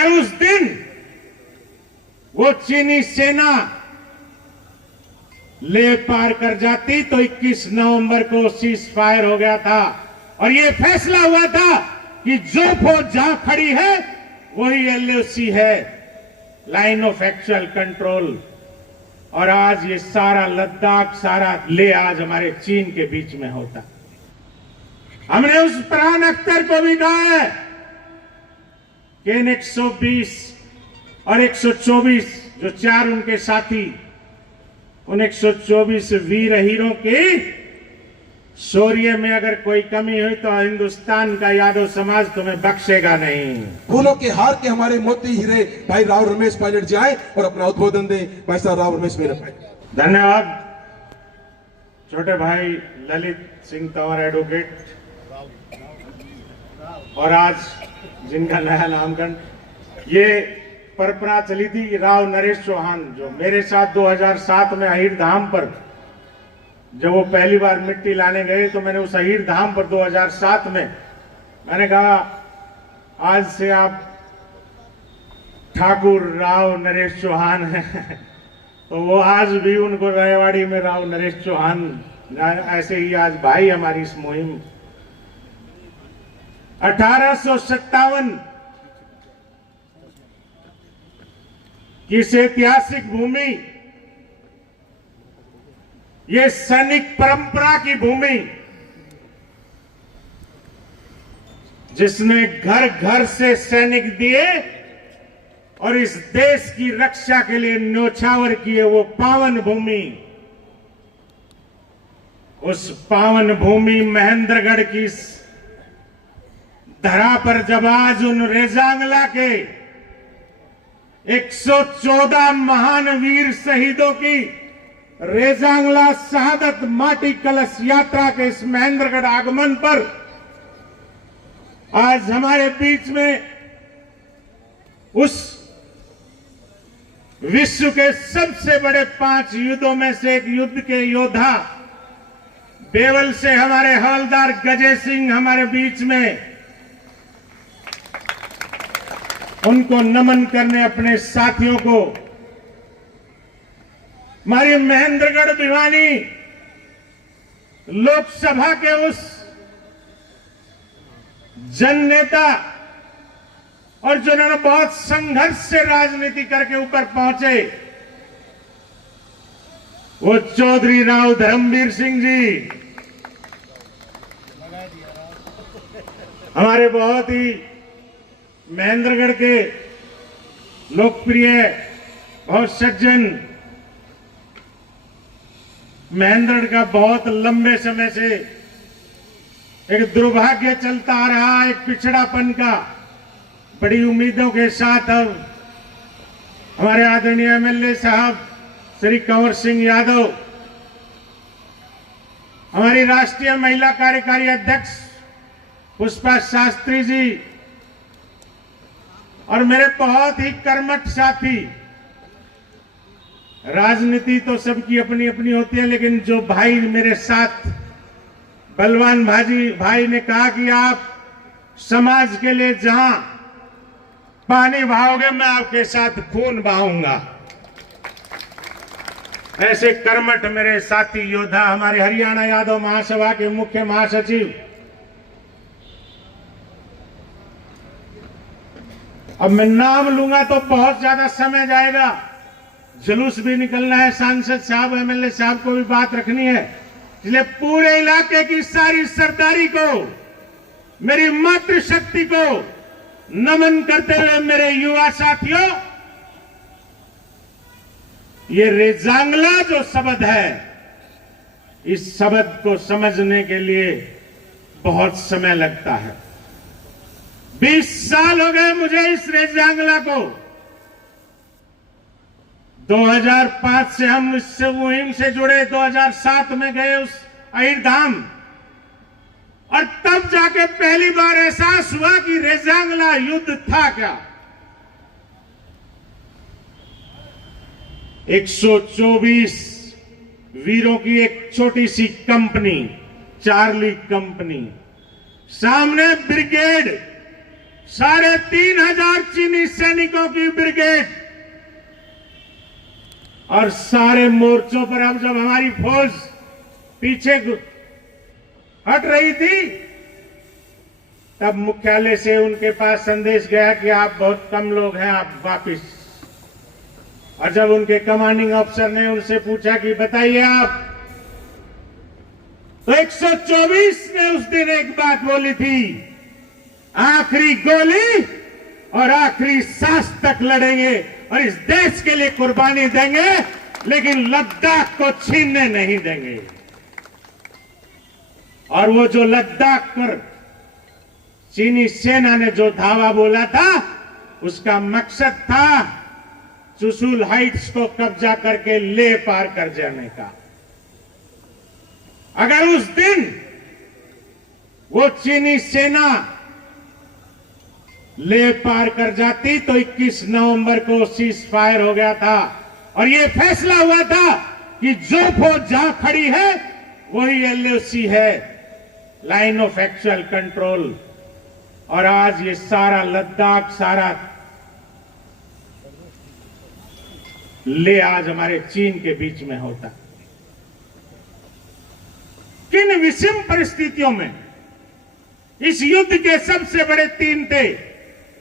अगर उस दिन वो चीनी सेना ले पार कर जाती तो 21 नवंबर को सीज फायर हो गया था और ये फैसला हुआ था कि जो फौज जहां खड़ी है वही एलओसी है, लाइन ऑफ एक्चुअल कंट्रोल। और आज ये सारा लद्दाख, सारा ले आज हमारे चीन के बीच में होता। हमने उस फरहान अख्तर को भी कहा है कि इन 120 और 124 जो 4 उनके साथी, उन 124 वीर हीरों के शौर्य में अगर कोई कमी हुई तो हिंदुस्तान का यादव समाज तुम्हें बख्शेगा नहीं। फूलों के हार के हमारे मोती हीरे भाई राव रमेश पायलट जी आए और अपना उद्बोधन दे। भाई साहब राव रमेश मेरे भाई। धन्यवाद। छोटे भाई ललित सिंह तंवर एडवोकेट, और आज जिनका नया नामकरण, ये परंपरा चली थी राव नरेश चौहान, जो मेरे साथ 2007 में अहिर धाम पर जब वो पहली बार मिट्टी लाने गए तो मैंने उस अहिर धाम पर 2007 में मैंने कहा आज से आप ठाकुर राव नरेश चौहान हैं। तो वो आज भी उनको रेवाड़ी में राव नरेश चौहान, ऐसे ही आज भाई हमारी इस मुहिम। 1857 की इस ऐतिहासिक भूमि, ये सैनिक परंपरा की भूमि, जिसने घर घर से सैनिक दिए और इस देश की रक्षा के लिए न्योछावर किए, वो पावन भूमि, उस पावन भूमि महेंद्रगढ़ की धरा पर जब आज उन रेजांगला के 114 महान वीर शहीदों की रेजांगला शहादत माटी कलश यात्रा के इस महेंद्रगढ़ आगमन पर आज हमारे बीच में उस विश्व के सबसे बड़े 5 युद्धों में से एक युद्ध के योद्धा बेवल से हमारे हवलदार गजय सिंह हमारे बीच में, उनको नमन करने अपने साथियों को, हमारी महेंद्रगढ़ भिवानी लोकसभा के उस जननेता और जिन्होंने बहुत संघर्ष से राजनीति करके ऊपर पहुंचे, वो चौधरी राव धर्मवीर सिंह जी, हमारे बहुत ही महेंद्रगढ़ के लोकप्रिय, बहुत सज्जन, महेंद्रगढ़ का बहुत लंबे समय से एक दुर्भाग्य चलता आ रहा, एक पिछड़ापन का, बड़ी उम्मीदों के साथ अब हमारे आदरणीय एमएलए साहब श्री कंवर सिंह यादव, हमारी राष्ट्रीय महिला कार्यकारी अध्यक्ष पुष्पा शास्त्री जी और मेरे बहुत ही कर्मठ साथी। राजनीति तो सबकी अपनी अपनी होती है, लेकिन जो भाई मेरे साथ बलवान भाई ने कहा कि आप समाज के लिए जहां पानी बहाओगे मैं आपके साथ खून बहाऊंगा। ऐसे कर्मठ मेरे साथी योद्धा, हमारे हरियाणा यादव महासभा के मुख्य महासचिव, अब मैं नाम लूंगा तो बहुत ज्यादा समय जाएगा, जुलूस भी निकलना है, सांसद साहब एमएलए साहब को भी बात रखनी है, इसलिए पूरे इलाके की सारी सरदारी को, मेरी मातृशक्ति को नमन करते हुए मेरे युवा साथियों, ये रेजांगला जो शब्द है, इस शब्द को समझने के लिए बहुत समय लगता है। 20 साल हो गए मुझे इस रेजांगला को। 2005 से हम इस मुहिम से जुड़े, 2007 में गए उस अहिर धाम, और तब जाके पहली बार एहसास हुआ कि रेजांगला युद्ध था क्या। 124 वीरों की एक छोटी सी कंपनी, चार्ली कंपनी, सामने ब्रिगेड, 3500 चीनी सैनिक सैनिकों की ब्रिगेड, और सारे मोर्चों पर अब जब हमारी फौज पीछे हट रही थी, तब मुख्यालय से उनके पास संदेश गया कि आप बहुत कम लोग हैं, आप वापिस। और जब उनके कमांडिंग अफसर ने उनसे पूछा कि बताइए आप, तो 124 ने उस दिन एक बात बोली थी, आखिरी गोली और आखिरी सांस तक लड़ेंगे और इस देश के लिए कुर्बानी देंगे, लेकिन लद्दाख को छीनने नहीं देंगे। और वो जो लद्दाख पर चीनी सेना ने जो धावा बोला था, उसका मकसद था चुशुल हाइट्स को कब्जा करके लेह पार कर जाने का। अगर उस दिन वो चीनी सेना लेह पार कर जाती तो 21 नवंबर को सीज फायर हो गया था, और ये फैसला हुआ था कि जो फौज जहां खड़ी है वही एलओसी है, लाइन ऑफ एक्चुअल कंट्रोल। और आज ये सारा लद्दाख, सारा ले आज हमारे चीन के बीच में होता। किन विषम परिस्थितियों में इस युद्ध के सबसे बड़े 3 थे,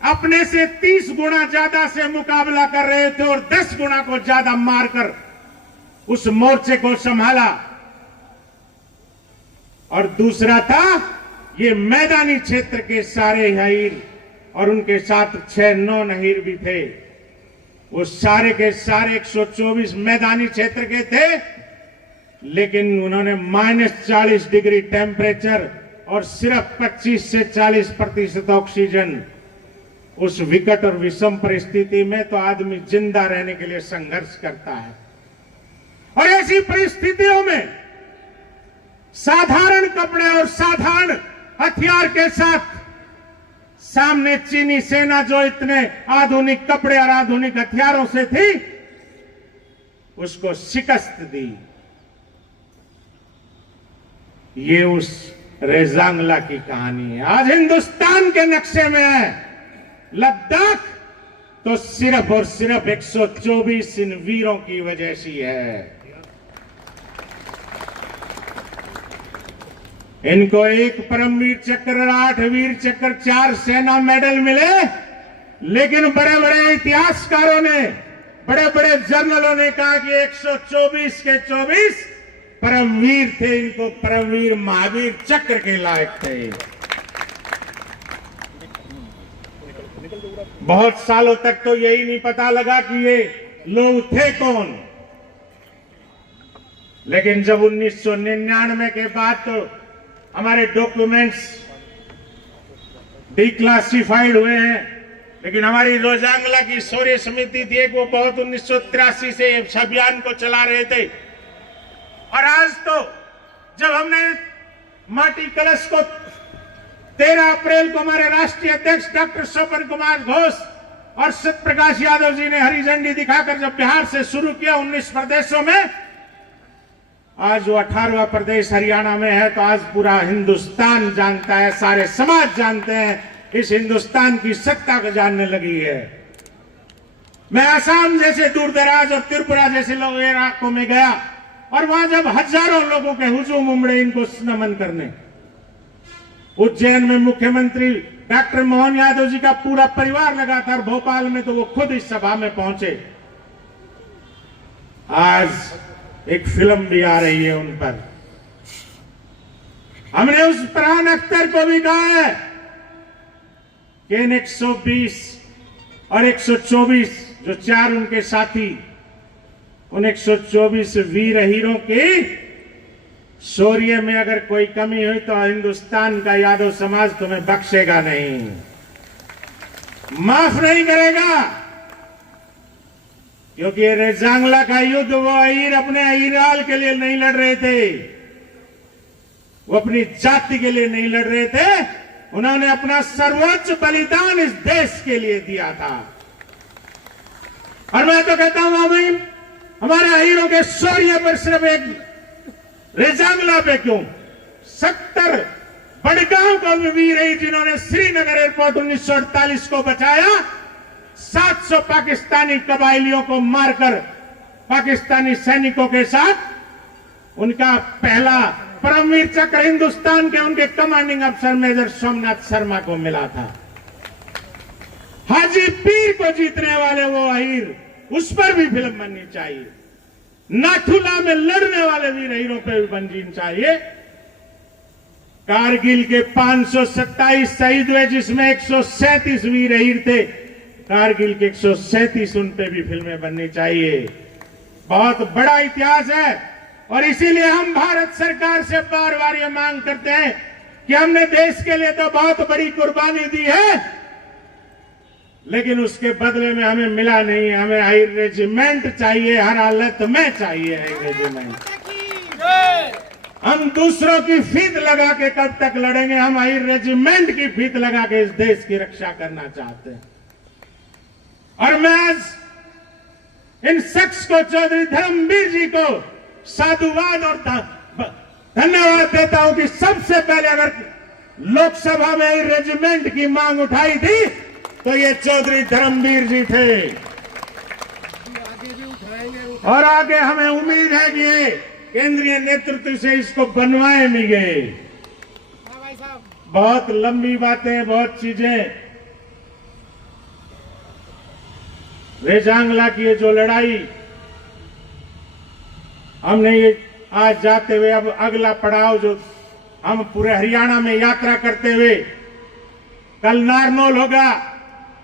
अपने से 30 गुना ज्यादा से मुकाबला कर रहे थे और 10 गुना को ज्यादा मारकर उस मोर्चे को संभाला। और दूसरा था ये मैदानी क्षेत्र के सारे नहीर, और उनके साथ 6-9 नहीर भी थे। वो सारे के सारे 124 मैदानी क्षेत्र के थे, लेकिन उन्होंने -40 डिग्री टेम्परेचर और सिर्फ 25 से 40% ऑक्सीजन। उस विकट और विषम परिस्थिति में तो आदमी जिंदा रहने के लिए संघर्ष करता है। और ऐसी परिस्थितियों में साधारण कपड़े और साधारण हथियार के साथ सामने चीनी सेना जो इतने आधुनिक कपड़े और आधुनिक हथियारों से थी, उसको शिकस्त दी। ये उस रेजांगला की कहानी है। आज हिंदुस्तान के नक्शे में है लद्दाख, तो सिर्फ और सिर्फ 124 इन वीरों की वजह से है। इनको 1 परमवीर चक्र, 8 वीर चक्र, 4 सेना मेडल मिले, लेकिन बड़े बड़े इतिहासकारों ने, बड़े बड़े जर्नलों ने कहा कि 124 के 24 परमवीर थे। इनको परमवीर महावीर चक्र के लायक थे। बहुत सालों तक तो यही नहीं पता लगा कि ये लोग थे कौन, लेकिन जब 1999 के बाद तो हमारे डॉक्यूमेंट्स डिक्लासिफाइड हुए हैं, लेकिन हमारी रोजांगला की शौर्य समिति थी एक, वो बहुत 1983 से इस अभियान को चला रहे थे। और आज तो जब हमने माटी कलश को 13 अप्रैल को हमारे राष्ट्रीय अध्यक्ष डॉक्टर स्वपन कुमार घोष और सत्यप्रकाश यादव जी ने हरी झंडी दिखाकर जब बिहार से शुरू किया 19 प्रदेशों में, आज वो 18वां प्रदेश हरियाणा में है, तो आज पूरा हिंदुस्तान जानता है, सारे समाज जानते हैं, इस हिंदुस्तान की सत्ता को जानने लगी है। मैं असम जैसे दूर दराज और त्रिपुरा जैसे लोग इलाकों में गया, और वहां जब हजारों लोगों के हुजूम उमड़े इनको नमन करने। उज्जैन में मुख्यमंत्री डॉक्टर मोहन यादव जी का पूरा परिवार लगा था, और भोपाल में तो वो खुद इस सभा में पहुंचे। आज एक फिल्म भी आ रही है उन पर। हमने उस फरहान अख्तर को भी कहा है कि इन 120 और 124 जो 4 उनके साथी, उन 124 वीर हीरों के शौर्य में अगर कोई कमी हुई तो हिंदुस्तान का यादव समाज तुम्हें बख्शेगा नहीं, माफ नहीं करेगा। क्योंकि रेजांगला का युद्ध वो अहीर अपने अहीराल के लिए नहीं लड़ रहे थे, वो अपनी जाति के लिए नहीं लड़ रहे थे, उन्होंने अपना सर्वोच्च बलिदान इस देश के लिए दिया था। और मैं तो कहता हूं हमारे अहीरों के शौर्य पर सिर्फ एक रेजांगला पे क्यों, 70 बड़गांव को भी वीर है जिन्होंने श्रीनगर एयरपोर्ट 1948 को बचाया, 7 500 पाकिस्तानी कबायलियों को मारकर पाकिस्तानी सैनिकों के साथ उनका पहला परमवीर चक्र हिंदुस्तान के उनके कमांडिंग अफसर मेजर सोमनाथ शर्मा को मिला था। हाजी पीर को जीतने वाले वो अहीर, उस पर भी फिल्म बननी चाहिए। नाथुला में लड़ने वाले वीर अहीरों पर भी बननी चाहिए। कारगिल के 527 शहीद हुए, जिसमें 137 वीर अहीर थे। कारगिल के 137 उन पे भी फिल्में बननी चाहिए। बहुत बड़ा इतिहास है और इसीलिए हम भारत सरकार से बार बार ये मांग करते हैं कि हमने देश के लिए तो बहुत बड़ी कुर्बानी दी है, लेकिन उसके बदले में हमें मिला नहीं है। हमें हाई रेजिमेंट चाहिए, हर हालत में चाहिए हाई रेजिमेंट। हम दूसरों की फीत लगा के कब तक लड़ेंगे? हम हाई रेजिमेंट की फीत लगा के इस देश की रक्षा करना चाहते हैं। और मैं आज इन शख्स को, चौधरी धर्मवीर जी को साधुवाद और धन्यवाद देता हूं कि सबसे पहले अगर लोकसभा में हाई रेजिमेंट की मांग उठाई थी तो ये चौधरी धर्मवीर जी थे। और आगे हमें उम्मीद है कि केंद्रीय नेतृत्व से इसको बनवाए भी गए। बहुत लंबी बातें, बहुत चीजें। रेजांगला की ये जो लड़ाई हमने ये आज जाते हुए, अब अगला पड़ाव जो हम पूरे हरियाणा में यात्रा करते हुए, कल नारनौल होगा,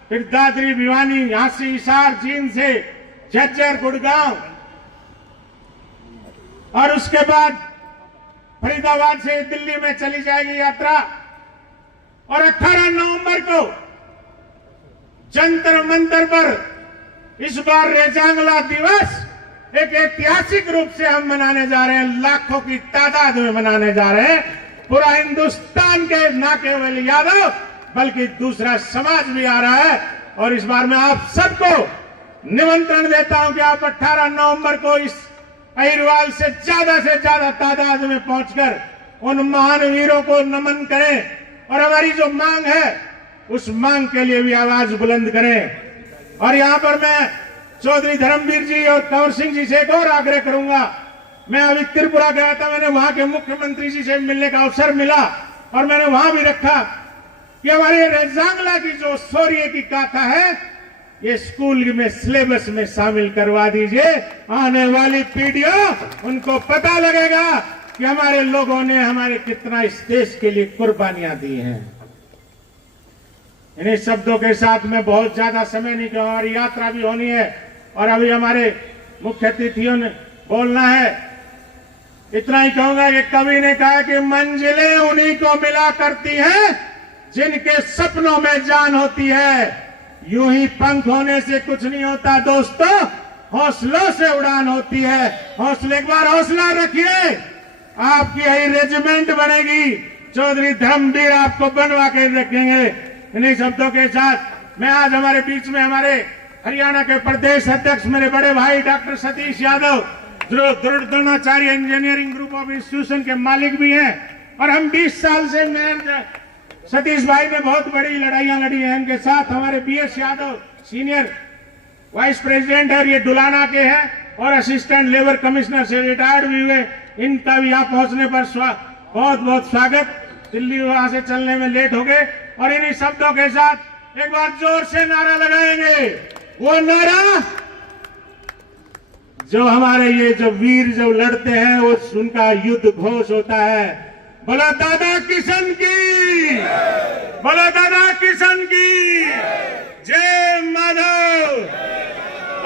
फिर दादरी, भिवानी, झांसी, हिसार, जींद से झज्जर, गुड़गांव, और उसके बाद फरीदाबाद से दिल्ली में चली जाएगी यात्रा। और 18 नवंबर को जंतर मंतर पर इस बार रेजांगला दिवस एक ऐतिहासिक रूप से हम मनाने जा रहे हैं। लाखों की तादाद में मनाने जा रहे हैं। पूरा हिंदुस्तान के, न केवल यादव बल्कि दूसरा समाज भी आ रहा है। और इस बार मैं आप सबको निमंत्रण देता हूं कि आप 18 नवंबर को इस अहिरवाल से ज्यादा तादाद में पहुंचकर उन महान वीरों को नमन करें और हमारी जो मांग है उस मांग के लिए भी आवाज बुलंद करें। और यहां पर मैं चौधरी धर्मवीर जी और कंवर सिंह जी से एक और आग्रह करूंगा। मैं अभी त्रिपुरा गया था, मैंने वहां के मुख्यमंत्री जी से मिलने का अवसर मिला और मैंने वहां भी रखा कि हमारे रेजांगला की जो शौर्य की गाथा है, ये स्कूल में सिलेबस में शामिल करवा दीजिए। आने वाली पीढ़ियों उनको पता लगेगा कि हमारे लोगों ने हमारे कितना इस देश के लिए कुर्बानियां दी हैं। इन्हीं शब्दों के साथ मैं बहुत ज्यादा समय नहीं कहूंगा, हमारी यात्रा भी होनी है और अभी हमारे मुख्य अतिथियों ने बोलना है। इतना ही कहूंगा कि कवि ने कहा कि मंजिलें उन्हीं को मिला करती हैं जिनके सपनों में जान होती है। यूं ही पंख होने से कुछ नहीं होता दोस्तों, हौसलों से उड़ान होती है। हौसले, एक बार हौसला रखिए, आपकी यही रेजिमेंट बनेगी। चौधरी धर्मवीर आपको बनवा के रखेंगे। इन्हीं शब्दों के साथ मैं आज हमारे बीच में हमारे हरियाणा के प्रदेश अध्यक्ष मेरे बड़े भाई डॉक्टर सतीश यादव, जो Dronacharya engineering group of institution के मालिक भी हैं, और हम 20 साल से सतीश भाई ने बहुत बड़ी लड़ाइयां लड़ी हैं। इनके साथ हमारे BS Yadav senior vice president है और ये डुलाना के हैं और असिस्टेंट लेबर कमिश्नर से रिटायर्ड भी हुए। इनका भी यहाँ पहुंचने पर बहुत बहुत स्वागत। दिल्ली वहां से चलने में लेट हो गए। और इन्हीं शब्दों के साथ एक बार जोर से नारा लगाएंगे, वो नारा जो हमारे ये जो वीर जो लड़ते हैं वो उनका युद्ध घोष होता है। बोलो दादा किशन की, बोलो दादा किशन की जय। Madhav,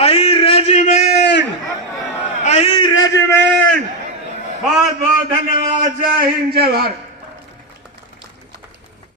Ahir regiment, Ahir regiment. बहुत बहुत धन्यवाद। जय हिंद, जय भारत।